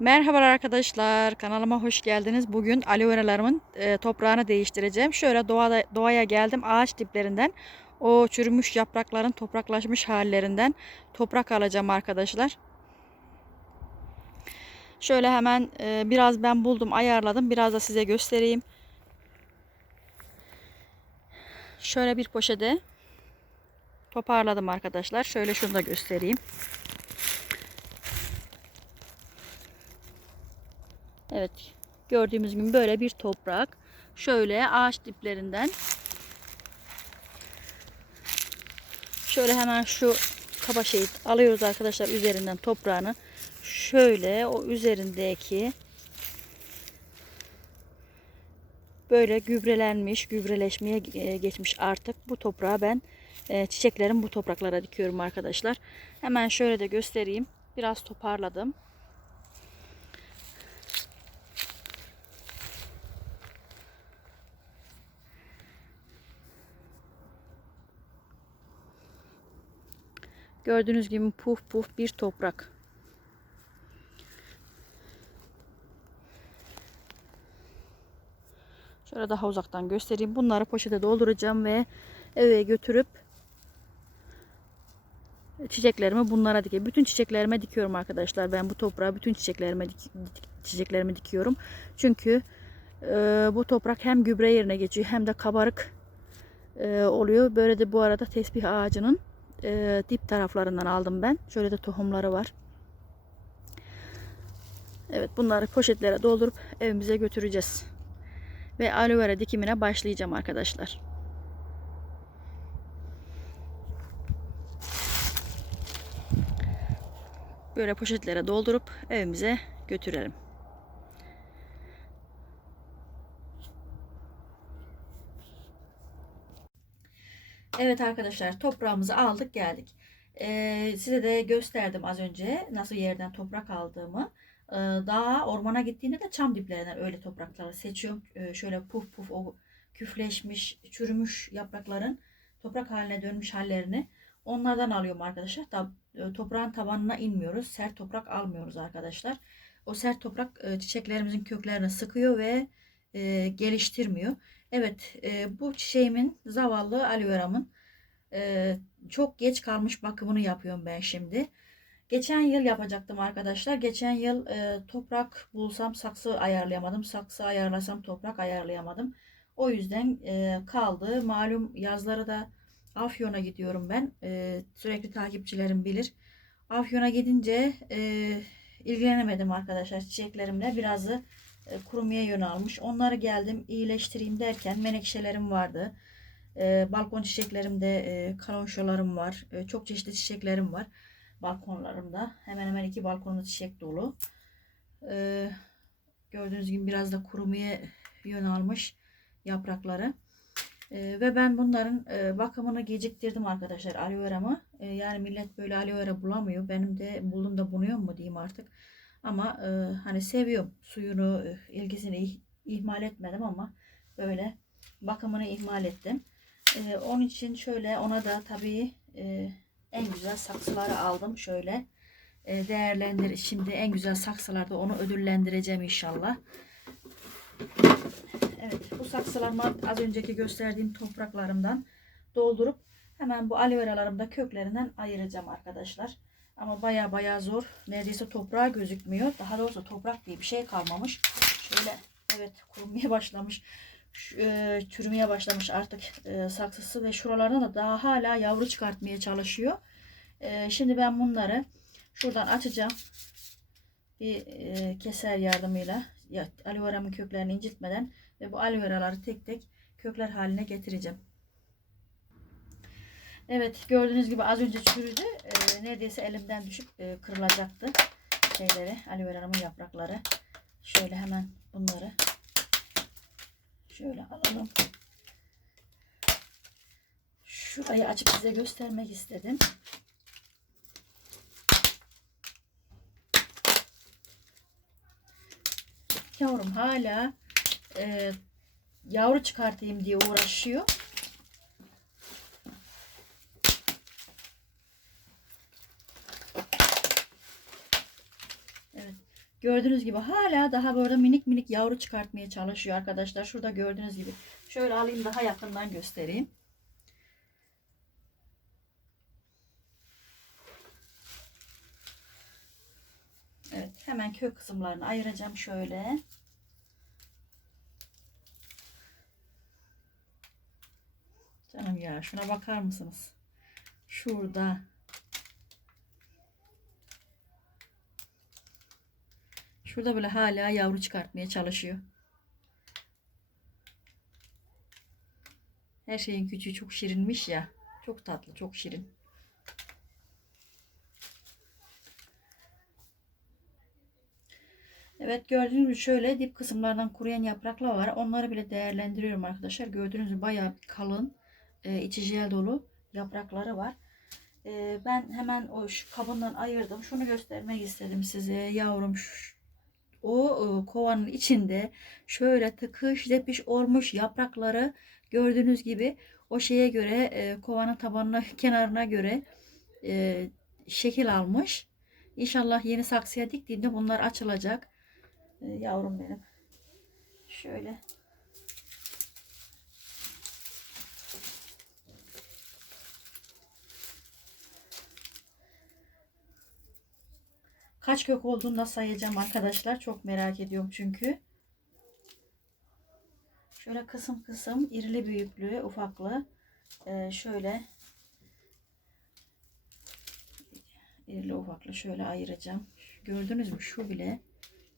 Merhabalar arkadaşlar. Kanalıma hoş geldiniz. Bugün aloe veralarımın e, toprağını değiştireceğim. Şöyle doğada, doğaya geldim. Ağaç diplerinden o çürümüş yaprakların topraklaşmış hallerinden toprak alacağım arkadaşlar. Şöyle hemen e, biraz ben buldum, ayarladım. Biraz da size göstereyim. Şöyle bir poşete toparladım arkadaşlar. Şöyle şunu da göstereyim. Evet. Gördüğümüz gibi böyle bir toprak. Şöyle ağaç diplerinden. Şöyle hemen şu kaba şeyi alıyoruz arkadaşlar üzerinden toprağını. Şöyle o üzerindeki böyle gübrelenmiş, gübreleşmeye e, geçmiş artık. Bu toprağı ben e, çiçeklerim bu topraklara dikiyorum arkadaşlar. Hemen şöyle de göstereyim. Biraz toparladım. Gördüğünüz gibi puf puf bir toprak. Şöyle daha uzaktan göstereyim. Bunları poşete dolduracağım ve eve götürüp çiçeklerimi bunlara dikeyim. Bütün çiçeklerime dikiyorum arkadaşlar. Ben bu toprağa bütün çiçeklerime çiçeklerimi dikiyorum. Çünkü e, bu toprak hem gübre yerine geçiyor hem de kabarık e, oluyor. Böyle de bu arada tesbih ağacının e, dip taraflarından aldım ben. Şöyle de tohumları var. Evet bunları poşetlere doldurup evimize götüreceğiz. Ve aloe vera dikimine başlayacağım arkadaşlar. Böyle poşetlere doldurup evimize götürelim. Evet arkadaşlar toprağımızı aldık geldik. Ee, size de gösterdim az önce nasıl yerden toprak aldığımı. Ee, daha ormana gittiğinde de çam diplerinden öyle toprakları seçiyorum. Ee, şöyle puf puf o küfleşmiş, çürümüş yaprakların toprak haline dönmüş hallerini onlardan alıyorum arkadaşlar. Tab e, toprağın tabanına inmiyoruz. Sert toprak almıyoruz arkadaşlar. O sert toprak e, çiçeklerimizin köklerini sıkıyor ve e, geliştirmiyor. Evet e, bu çiçeğimin zavallı aloe veramın e, çok geç kalmış bakımını yapıyorum ben şimdi. Geçen yıl yapacaktım arkadaşlar. Geçen yıl e, toprak bulsam saksı ayarlayamadım. Saksı ayarlasam toprak ayarlayamadım. O yüzden e, kaldı. Malum yazları da Afyon'a gidiyorum ben. E, sürekli takipçilerim bilir. Afyon'a gidince e, ilgilenemedim arkadaşlar çiçeklerimle. Birazı e, kurumaya yön almış. Onları geldim iyileştireyim derken menekşelerim vardı. E, balkon çiçeklerimde e, kalonşolarım var. E, çok çeşitli çiçeklerim var balkonlarımda. Hemen hemen iki balkonda çiçek dolu. E, gördüğünüz gibi biraz da kurumaya yön almış yaprakları. E, ve ben bunların bakımını geciktirdim arkadaşlar aloe vera'mı. Yani millet böyle aloe vera bulamıyor. Benim de buldum da bunuyor mu diyeyim artık. Ama e, hani seviyorum suyunu, e, ilgisini ih, ihmal etmedim ama böyle bakımını ihmal ettim. E, onun için şöyle ona da tabii e, en güzel saksıları aldım. Şöyle e, değerlendir. Şimdi en güzel saksılarda onu ödüllendireceğim inşallah. Evet bu saksılarımı az önceki gösterdiğim topraklarımdan doldurup hemen bu aloe köklerinden ayıracağım arkadaşlar. Ama baya baya zor. Neredeyse toprağa gözükmüyor. Daha doğrusu toprak diye bir şey kalmamış. Şöyle evet kurumaya başlamış. Şu, e, çürümeye başlamış artık e, saksısı ve şuralardan da daha hala yavru çıkartmaya çalışıyor. E, şimdi ben bunları şuradan açacağım. Bir e, keser yardımıyla ya, aloe veramın köklerini incitmeden ve bu aloe veraları tek tek kökler haline getireceğim. Evet gördüğünüz gibi az önce çürüdü. E, neredeyse elimden düşüp e, kırılacaktı. Şeyleri, aloe veramın yaprakları. Şöyle hemen bunları şöyle alalım. Şurayı açıp size göstermek istedim. Yavrum hala e, yavru çıkartayım diye uğraşıyor. Gördüğünüz gibi hala daha böyle minik minik yavru çıkartmaya çalışıyor arkadaşlar. Şurada gördüğünüz gibi. Şöyle alayım daha yakından göstereyim. Evet hemen kök kısımlarını ayıracağım şöyle. Canım ya şuna bakar mısınız? Şurada. Şurada böyle hala yavru çıkartmaya çalışıyor. Her şeyin küçüğü çok şirinmiş ya. Çok tatlı, çok şirin. Evet gördüğünüz gibi şöyle dip kısımlardan kuruyan yapraklar var. Onları bile değerlendiriyorum arkadaşlar. Gördüğünüz gibi bayağı kalın, e, içi jel dolu yaprakları var. E, ben hemen o şu kabından ayırdım. Şunu göstermek istedim size. Yavrum şu, o e, kovanın içinde şöyle tıkış zepiş olmuş yaprakları gördüğünüz gibi o şeye göre e, kovanın tabanına kenarına göre e, şekil almış. İnşallah yeni saksıya diktiğimde bunlar açılacak. Yavrum benim. Şöyle. Kaç kök olduğunu da sayacağım arkadaşlar. Çok merak ediyorum çünkü. Şöyle kısım kısım irili büyüklü ufaklı e, şöyle irili ufaklı şöyle ayıracağım. Gördünüz mü şu bile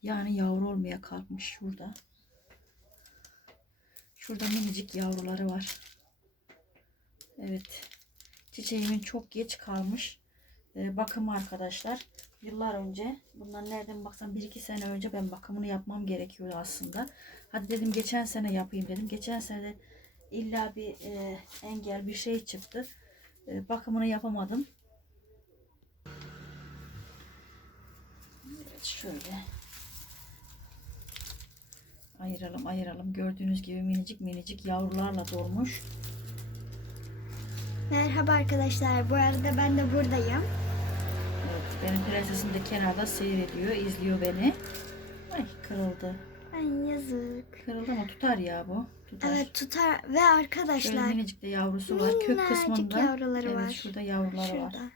yani yavru olmaya kalkmış şurada. Şurada minicik yavruları var. Evet. Çiçeğimin çok geç kalmış. E, bakımı arkadaşlar. Yıllar önce bundan nereden baksan 1-2 sene önce ben bakımını yapmam gerekiyordu aslında. Hadi dedim geçen sene yapayım dedim. Geçen sene de illa bir e, engel bir şey çıktı. E, bakımını yapamadım. Evet şöyle. Ayıralım ayıralım. Gördüğünüz gibi minicik minicik yavrularla dolmuş. Merhaba arkadaşlar. Bu arada ben de buradayım. Benim prensesim de kenarda seyrediyor, izliyor beni. Ay kırıldı. Ay yazık. Kırıldı ama tutar ya bu. Tutar. Evet tutar ve Şöyle arkadaşlar minicik de yavrusu var. Kök kısmında. yavruları evet, var. şurada yavruları var. şurada.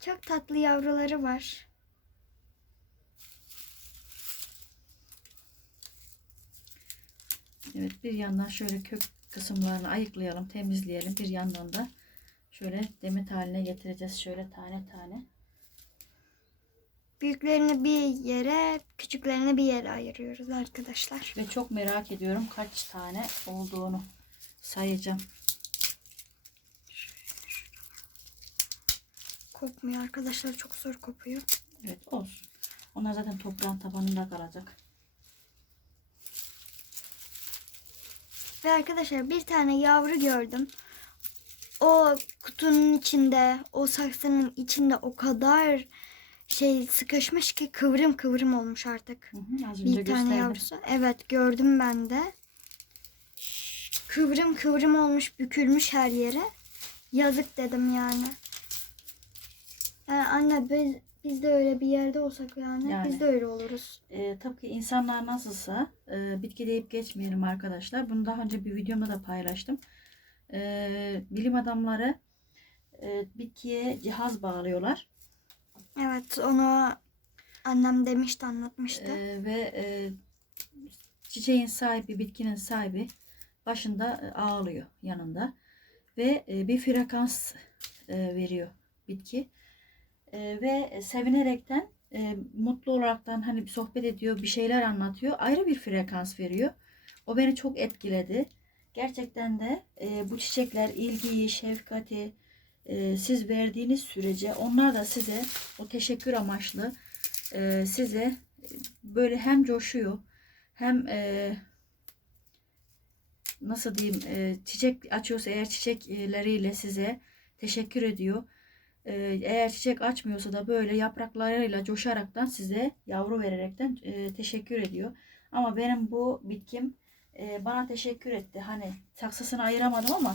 Çok tatlı yavruları var. Evet bir yandan şöyle kök kısımlarını ayıklayalım, temizleyelim. Bir yandan da şöyle demet haline getireceğiz. Şöyle tane tane. Büyüklerini bir yere, küçüklerini bir yere ayırıyoruz arkadaşlar. Ve çok merak ediyorum kaç tane olduğunu sayacağım. Kopmuyor arkadaşlar. Çok zor kopuyor. Evet olsun. Onlar zaten toprağın tabanında kalacak. Ve arkadaşlar bir tane yavru gördüm. O kutunun içinde, o saksının içinde o kadar şey sıkışmış ki kıvrım kıvrım olmuş artık. Hı hı, az önce Bir tane gösterdim. yavrusu. Evet gördüm ben de. Kıvrım kıvrım olmuş, bükülmüş her yere. Yazık dedim yani. Yani anne biz, biz de öyle bir yerde olsak yani, Yani. biz de öyle oluruz. E, tıpkı insanlar nasılsa e, bitki deyip geçmeyelim arkadaşlar. Bunu daha önce bir videomda da paylaştım. E, bilim adamları e, bitkiye cihaz bağlıyorlar. Evet onu annem demişti anlatmıştı. E, ve e, çiçeğin sahibi, bitkinin sahibi başında ağlıyor yanında. Ve e, bir frekans e, veriyor bitki. E, ve sevinerekten e, mutlu olaraktan hani bir sohbet ediyor, bir şeyler anlatıyor. Ayrı bir frekans veriyor. O beni çok etkiledi. Gerçekten de e, bu çiçekler ilgiyi, şefkati e, siz verdiğiniz sürece onlar da size o teşekkür amaçlı e, size böyle hem coşuyor hem e, nasıl diyeyim e, çiçek açıyorsa eğer çiçekleriyle size teşekkür ediyor. E, eğer çiçek açmıyorsa da böyle yapraklarıyla coşaraktan size yavru vererekten e, teşekkür ediyor. Ama benim bu bitkim e, bana teşekkür etti. Hani taksasını ayıramadım ama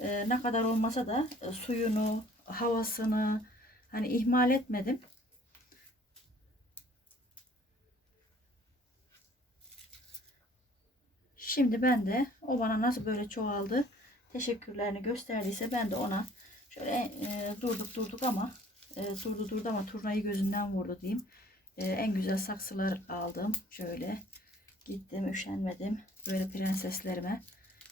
e, ne kadar olmasa da e, suyunu, havasını hani ihmal etmedim. Şimdi ben de o bana nasıl böyle çoğaldı teşekkürlerini gösterdiyse ben de ona şöyle e, durduk durduk ama e, durdu durdu ama turnayı gözünden vurdu diyeyim. E, en güzel saksılar aldım. Şöyle gittim üşenmedim. Böyle prenseslerime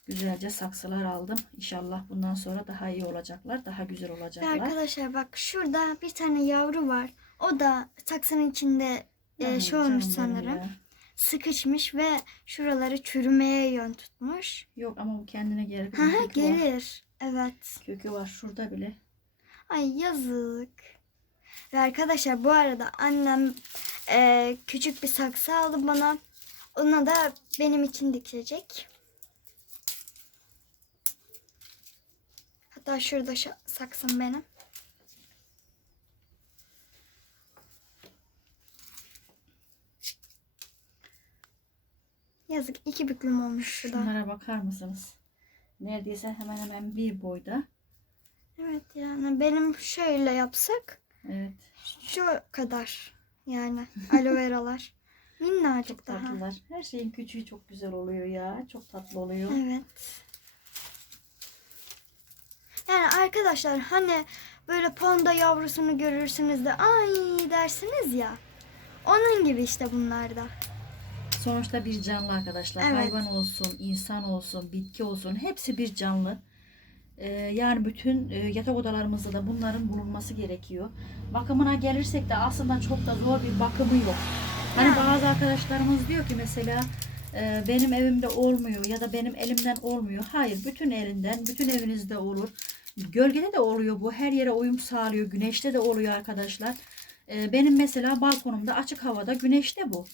güzelce saksılar aldım. İnşallah bundan sonra daha iyi olacaklar. Daha güzel Ve olacaklar. arkadaşlar bak şurada bir tane yavru var. O da saksının içinde e, şey olmuş sanırım. ya. Sıkışmış ve şuraları çürümeye yön tutmuş. Yok ama bu kendine gelir. Hı Kökü var. gelir. Evet. Kökü var şurada bile. Ay yazık. Ve arkadaşlar bu arada annem e, küçük bir saksı aldı bana. Ona da benim için dikecek. Hatta şurada saksım benim. Yazık iki büklüm olmuş şurada. Şunlara bakar mısınız? Neredeyse hemen hemen bir boyda. Evet yani benim şöyle yapsak Evet. şu kadar yani aloe veralar. Minnacık Çok daha. tatlılar. Her şeyin küçüğü çok güzel oluyor ya. Çok tatlı oluyor. Evet. Yani arkadaşlar hani böyle panda yavrusunu görürsünüz de ay dersiniz ya. Onun gibi işte bunlar da. Sonuçta bir canlı arkadaşlar. Evet. Hayvan olsun, insan olsun, bitki olsun hepsi bir canlı. Ee, yani bütün e, yatak odalarımızda da bunların bulunması gerekiyor. Bakımına gelirsek de aslında çok da zor bir bakımı yok. Hani bazı arkadaşlarımız diyor ki mesela e, benim evimde olmuyor ya da benim elimden olmuyor. Hayır, bütün elinden, bütün evinizde olur. Gölgede de oluyor bu. Her yere uyum sağlıyor. Güneşte de oluyor arkadaşlar. E, benim mesela balkonumda açık havada güneşte bu.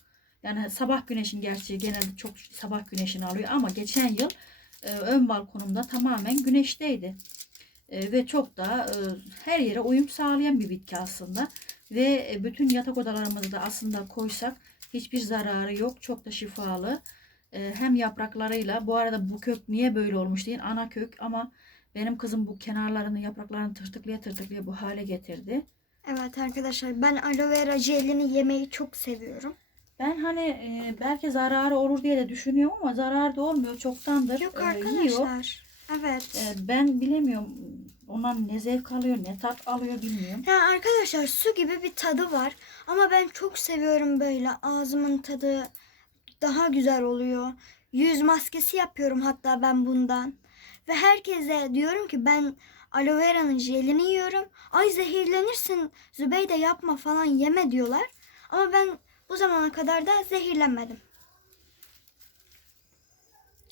Yani sabah güneşin gerçi genelde çok sabah güneşini alıyor ama geçen yıl e, ön balkonumda tamamen güneşteydi. E, ve çok da e, her yere uyum sağlayan bir bitki aslında. Ve e, bütün yatak odalarımızı da aslında koysak hiçbir zararı yok. Çok da şifalı. E, hem yapraklarıyla bu arada bu kök niye böyle olmuş değil ana kök ama benim kızım bu kenarlarını yapraklarını tırtıklaya tırtıklaya bu hale getirdi. Evet arkadaşlar ben aloe vera jelini yemeyi çok seviyorum. Ben hani e, belki zararı olur diye de düşünüyorum ama zararı da olmuyor. Çoktandır Yok e, yiyor. arkadaşlar. Evet. E, ben bilemiyorum ondan ne zevk alıyor ne tat alıyor bilmiyorum. Yani arkadaşlar su gibi bir tadı var. Ama ben çok seviyorum böyle. Ağzımın tadı daha güzel oluyor. Yüz maskesi yapıyorum hatta ben bundan. Ve herkese diyorum ki ben aloe vera'nın jelini yiyorum. Ay zehirlenirsin Zübeyde yapma falan yeme diyorlar. Ama ben bu zamana kadar da zehirlenmedim.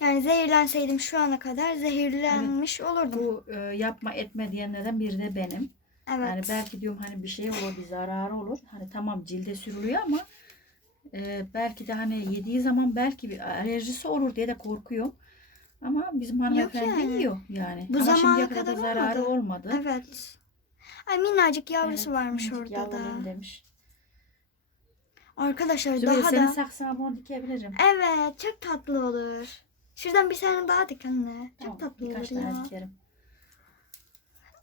Yani zehirlenseydim şu ana kadar zehirlenmiş olurdum. Bu e, yapma etme diyenlerden biri de benim. Evet. Yani belki diyorum hani bir şey olur bir zararı olur. Hani tamam cilde sürülüyor ama e, belki de hani yediği zaman belki bir alerjisi olur diye de korkuyorum. Ama bizim hanımefendi yani. yiyor yani. Bu ama zamana kadar kadar zararı olmadı. olmadı. Evet. Ay minnacık yavrusu Evet, varmış orada da. demiş. Arkadaşlar Zübeyde daha senin da. saksağını bunu dikebilirim. Evet çok tatlı olur. Şuradan bir tane daha dik anne. Çok Tamam, tatlı birkaç olur tane ya. dikerim.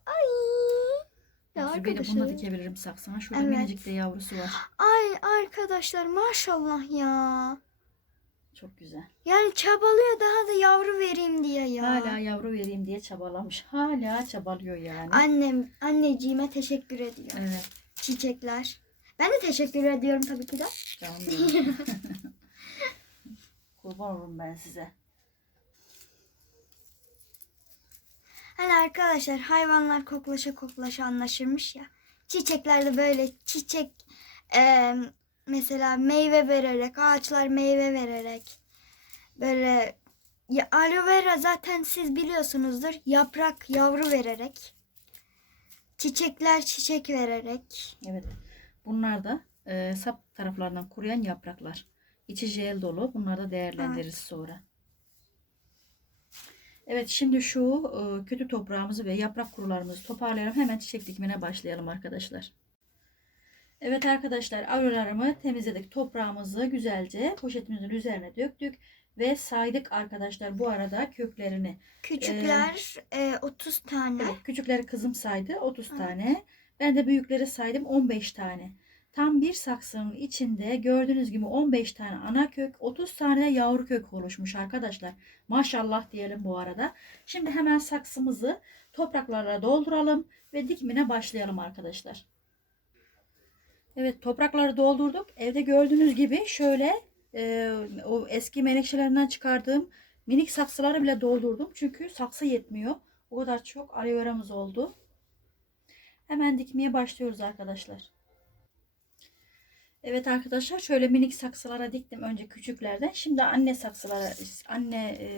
Ay. Ya Zübeyde bunu da arkadaşlar. dikebilirim saksağına. Şurada Evet. minicik de yavrusu var. Ay arkadaşlar maşallah ya. Çok güzel. Yani çabalıyor daha da yavru vereyim diye ya. Hala yavru vereyim diye çabalamış. Hala çabalıyor yani. Annem, anneciğime teşekkür ediyor. Evet. Çiçekler. Ben de teşekkür ediyorum tabii ki de. Canım benim. Kurban olurum ben size. Hani arkadaşlar hayvanlar koklaşa koklaşa anlaşırmış ya. Çiçekler de böyle çiçek e, mesela meyve vererek, ağaçlar meyve vererek böyle ya, aloe vera zaten siz biliyorsunuzdur. Yaprak yavru vererek. Çiçekler çiçek vererek. Evet. Bunlar da e, sap taraflarından kuruyan yapraklar. İçi jel dolu. Bunları da değerlendiririz sonra. Evet şimdi şu e, kötü toprağımızı ve yaprak kurularımızı toparlayalım. Hemen çiçek dikimine başlayalım arkadaşlar. Evet arkadaşlar arılarımı temizledik. Toprağımızı güzelce poşetimizin üzerine döktük. Ve saydık arkadaşlar bu arada köklerini. Küçükler e, 30 tane. Evet, küçükleri kızım saydı 30 Evet. tane. Ben de büyükleri saydım 15 tane. Tam bir saksının içinde gördüğünüz gibi 15 tane ana kök, 30 tane de yavru kök oluşmuş arkadaşlar. Maşallah diyelim bu arada. Şimdi hemen saksımızı topraklarla dolduralım ve dikimine başlayalım arkadaşlar. Evet toprakları doldurduk. Evde gördüğünüz gibi şöyle e, o eski menekşelerinden çıkardığım minik saksıları bile doldurdum. Çünkü saksı yetmiyor. O kadar çok aloe oldu. Hemen dikmeye başlıyoruz arkadaşlar. Evet arkadaşlar şöyle minik saksılara diktim önce küçüklerden. Şimdi anne saksılara anne e,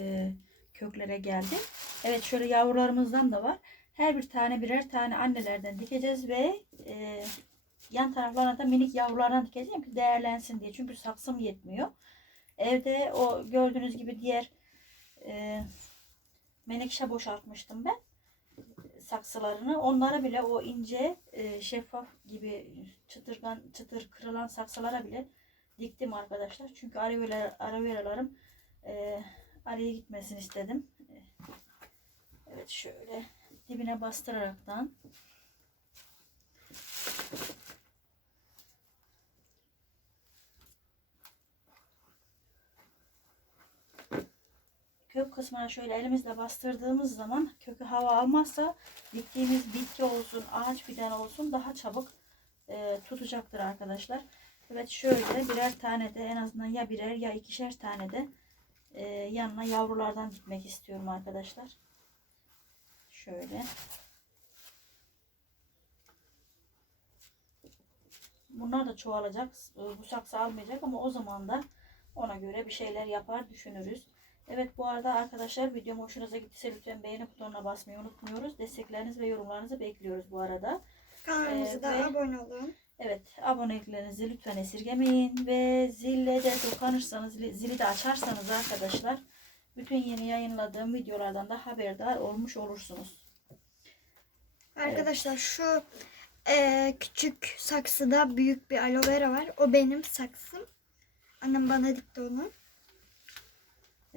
köklere geldim. Evet şöyle yavrularımızdan da var. Her bir tane birer tane annelerden dikeceğiz ve e, yan taraflarına da minik yavrulardan dikeceğim ki değerlensin diye. Çünkü saksım yetmiyor. Evde o gördüğünüz gibi diğer e, menekşe boşaltmıştım ben saksılarını. Onlara bile o ince e, şeffaf gibi çıtırgan çıtır kırılan saksılara bile diktim arkadaşlar. Çünkü aloe araveralarım e, araya gitmesin istedim. Evet şöyle dibine bastıraraktan kök kısmına şöyle elimizle bastırdığımız zaman kökü hava almazsa diktiğimiz bitki olsun, ağaç fidan olsun daha çabuk e, tutacaktır arkadaşlar. Evet şöyle birer tane de en azından ya birer ya ikişer tane de e, yanına yavrulardan dikmek istiyorum arkadaşlar. Şöyle. Bunlar da çoğalacak. Bu saksı almayacak ama o zaman da ona göre bir şeyler yapar düşünürüz. Evet bu arada arkadaşlar videom hoşunuza gittiyse lütfen beğeni butonuna basmayı unutmuyoruz. Desteklerinizi ve yorumlarınızı bekliyoruz bu arada. Kanalımıza Ee, da ve- abone olun. Evet aboneliklerinizi lütfen esirgemeyin ve zille de dokanırsanız zili, de açarsanız arkadaşlar bütün yeni yayınladığım videolardan da haberdar olmuş olursunuz. Arkadaşlar şu e, küçük saksıda büyük bir aloe vera var. O benim saksım. Annem bana dikti onu.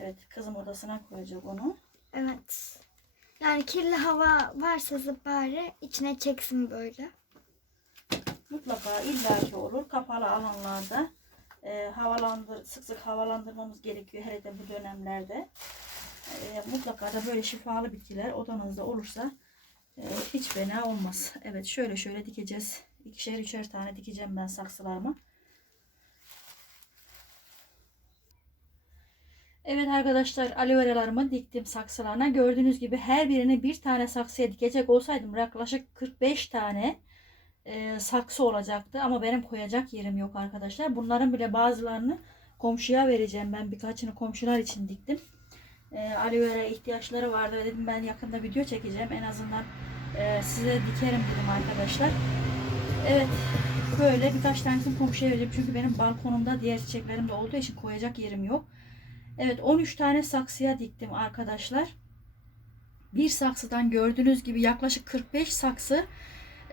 Evet kızım odasına koyacak onu. Evet. Yani kirli hava varsa bari içine çeksin böyle. Mutlaka illaki olur. Kapalı alanlarda e, havalandır, sık sık havalandırmamız gerekiyor hele de bu dönemlerde. E, mutlaka da böyle şifalı bitkiler odanızda olursa e, hiç fena olmaz. Evet şöyle şöyle dikeceğiz. İkişer üçer tane dikeceğim ben saksılarıma. Evet arkadaşlar aloe diktim saksılarına. Gördüğünüz gibi her birini bir tane saksıya dikecek olsaydım yaklaşık 45 tane e, saksı olacaktı. Ama benim koyacak yerim yok arkadaşlar. Bunların bile bazılarını komşuya vereceğim. Ben birkaçını komşular için diktim. E, aloe ihtiyaçları vardı. Dedim ben yakında video çekeceğim. En azından e, size dikerim dedim arkadaşlar. Evet böyle birkaç tanesini komşuya vereceğim. Çünkü benim balkonumda diğer çiçeklerim de olduğu için koyacak yerim yok. Evet 13 tane saksıya diktim arkadaşlar. Bir saksıdan gördüğünüz gibi yaklaşık 45 saksı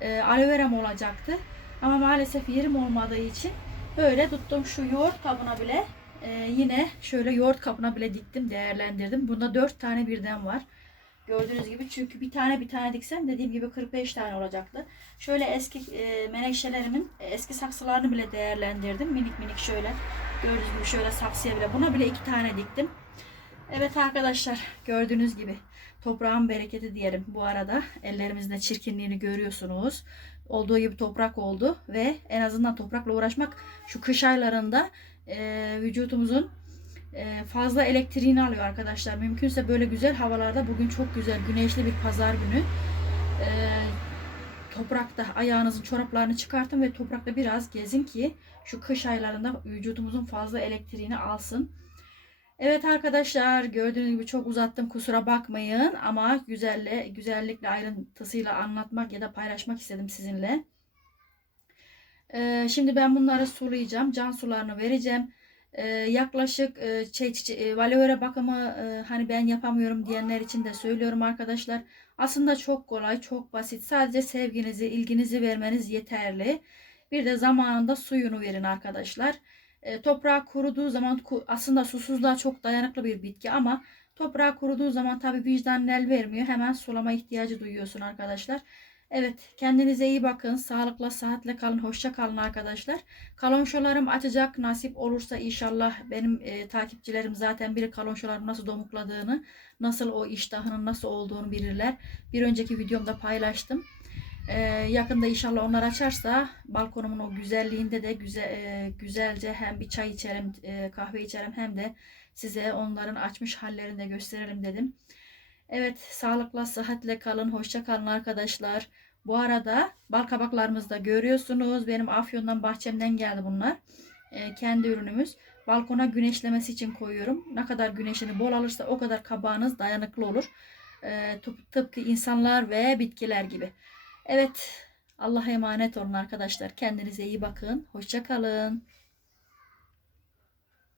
e, aloe veram olacaktı. Ama maalesef yerim olmadığı için böyle tuttum şu yoğurt kabına bile e, yine şöyle yoğurt kabına bile diktim değerlendirdim. Bunda 4 tane birden var. Gördüğünüz gibi çünkü bir tane bir tane diksem dediğim gibi 45 tane olacaktı. Şöyle eski e, menekşelerimin e, eski saksılarını bile değerlendirdim. Minik minik şöyle gördüğünüz gibi şöyle saksıya bile buna bile iki tane diktim. Evet arkadaşlar gördüğünüz gibi toprağın bereketi diyelim. Bu arada ellerimizde çirkinliğini görüyorsunuz. Olduğu gibi toprak oldu ve en azından toprakla uğraşmak şu kış aylarında e, vücutumuzun fazla elektriğini alıyor arkadaşlar. Mümkünse böyle güzel havalarda bugün çok güzel güneşli bir pazar günü e, toprakta ayağınızın çoraplarını çıkartın ve toprakta biraz gezin ki şu kış aylarında vücudumuzun fazla elektriğini alsın. Evet arkadaşlar gördüğünüz gibi çok uzattım kusura bakmayın ama güzelle güzellikle ayrıntısıyla anlatmak ya da paylaşmak istedim sizinle. Ee, şimdi ben bunları sulayacağım. Can sularını vereceğim. Ee, yaklaşık e, şey, çiçe- e, bakımı e, hani ben yapamıyorum diyenler için de söylüyorum arkadaşlar. Aslında çok kolay, çok basit. Sadece sevginizi, ilginizi vermeniz yeterli. Bir de zamanında suyunu verin arkadaşlar. E, kuruduğu zaman aslında susuzluğa çok dayanıklı bir bitki ama toprağı kuruduğu zaman tabii vicdan el vermiyor. Hemen sulama ihtiyacı duyuyorsun arkadaşlar. Evet, kendinize iyi bakın. Sağlıkla, sıhhatle kalın. Hoşça kalın arkadaşlar. Kalonşolarım açacak. Nasip olursa inşallah benim e, takipçilerim zaten biri kalonşolarım nasıl domukladığını, nasıl o iştahının nasıl olduğunu bilirler. Bir önceki videomda paylaştım. E, yakında inşallah onlar açarsa balkonumun o güzelliğinde de güzel e, güzelce hem bir çay içerim, e, kahve içerim hem de size onların açmış hallerini de gösterelim dedim. Evet, sağlıkla, sıhhatle kalın. Hoşça kalın arkadaşlar. Bu arada bal kabaklarımızı da görüyorsunuz. Benim Afyon'dan bahçemden geldi bunlar. Ee, kendi ürünümüz. Balkona güneşlemesi için koyuyorum. Ne kadar güneşini bol alırsa o kadar kabağınız dayanıklı olur. Tıp- tıpkı insanlar ve bitkiler gibi. Evet, Allah'a emanet olun arkadaşlar. Kendinize iyi bakın. Hoşça kalın.